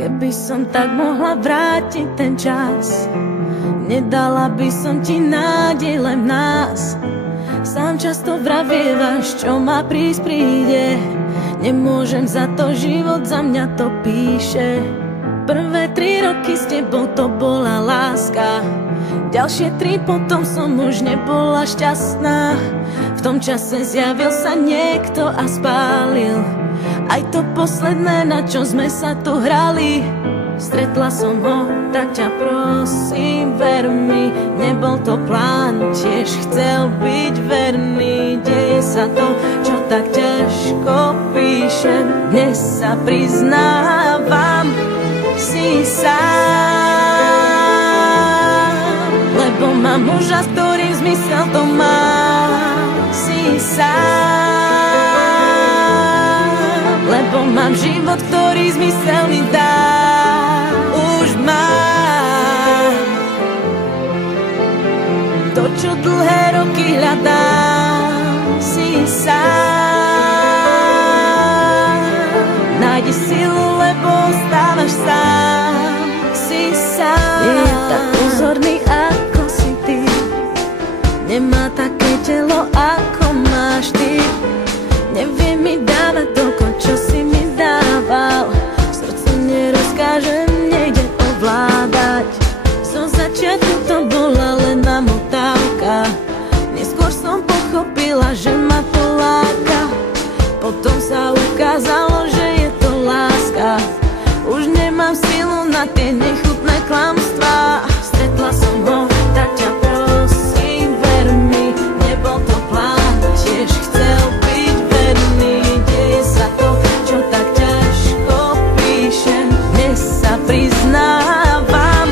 Keby som tak mohla vrátiť ten čas, nedala by som ti nádej len v nás. Sám často vravievaš, čo má prísť príde. Nemôžem za to, život za mňa to píše. Prvé 3 roky s tebou to bola láska, ďalšie 3 potom som už nebola šťastná. V tom čase zjavil sa niekto a spálil aj to posledné, na čo sme sa tu hrali. Stretla som ho, tak ťa prosím, ver mi, nebol to plán, tiež chcel byť verný. Deje sa to, čo tak ťažko píšem, dnes sa priznávam, si sám, lebo mám muža, s ktorým zmysel to má. Si sám, lebo mám život, ktorý zmysel mi dá. Už mám to, čo dlhé roky hľadám. Si sám, nájdi silu, lebo ostávaš sám. Si sám, nie je tak pozorný, ako si ty, nemá také telo, ako máš ty. Nevie mi dávať toľko, čo si mi dával, srdcu nerozkážem, nejde ovládať. Zo začiatku to bola len namotávka, neskôr som pochopila, že ma to láka. Potom sa ukázalo, že je to láska, už nemám silu na tie nechutné klamstvá. Stretla som ho, tak ťa prosím, ver mi, nebol to plán, tiež chcel byť verný. Deje sa to, čo tak ťažko píšem, dnes sa priznávam,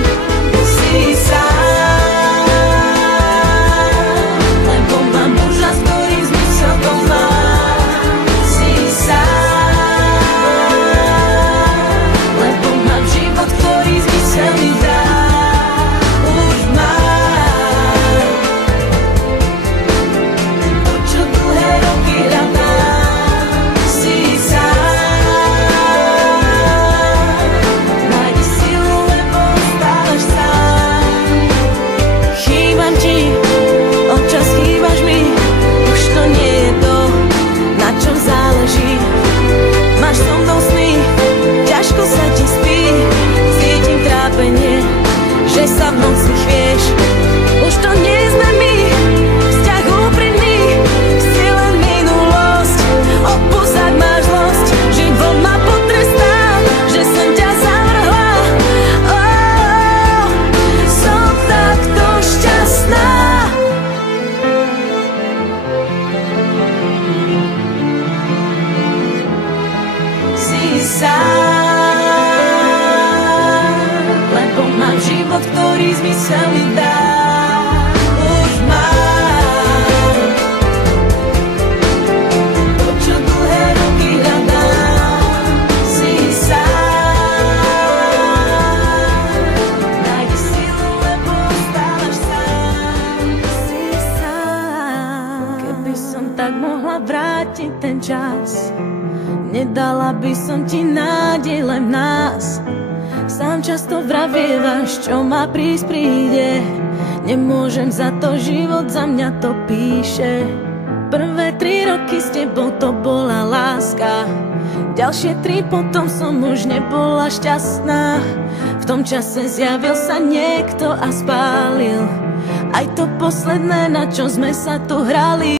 si sám, lebo mám muža, s ktorým zmysel to má. Si sám, lebo mám život, ktorý zmysel mi dá. Už mám to, čo dlhé roky hľadám. Si sám, nájdi silu, lebo ostávaš sám. Chýbam ti, občas chýbaš mi, už to nie je to, na čom záleží. Máš so mnou sny, ťažko sa ti spí, cítim trápenie, že sa v noci chvieš. Už to nie sme my, vzťah úprimný, si len minulosť. Opusť, ak máš zlosť, život ma potrestal, že som ťa zavrhla. Som takto šťastná. Si sám, lebo mám život, ktorý zmysel mi dá. Už mám to, čo dlhé roky hľadám. Si sám, nájdi silu, lebo ostávaš sám. Si sám, keby som tak mohla vrátiť ten čas, nedala by som ti nádej len v nás. Sám často vravievaš, čo má prísť príde. Nemôžem za to, život za mňa to píše. Prvé 3 roky s tebou to bola láska, ďalšie 3 potom som už nebola šťastná. V tom čase zjavil sa niekto a spálil aj to posledné, na čo sme sa tu hrali.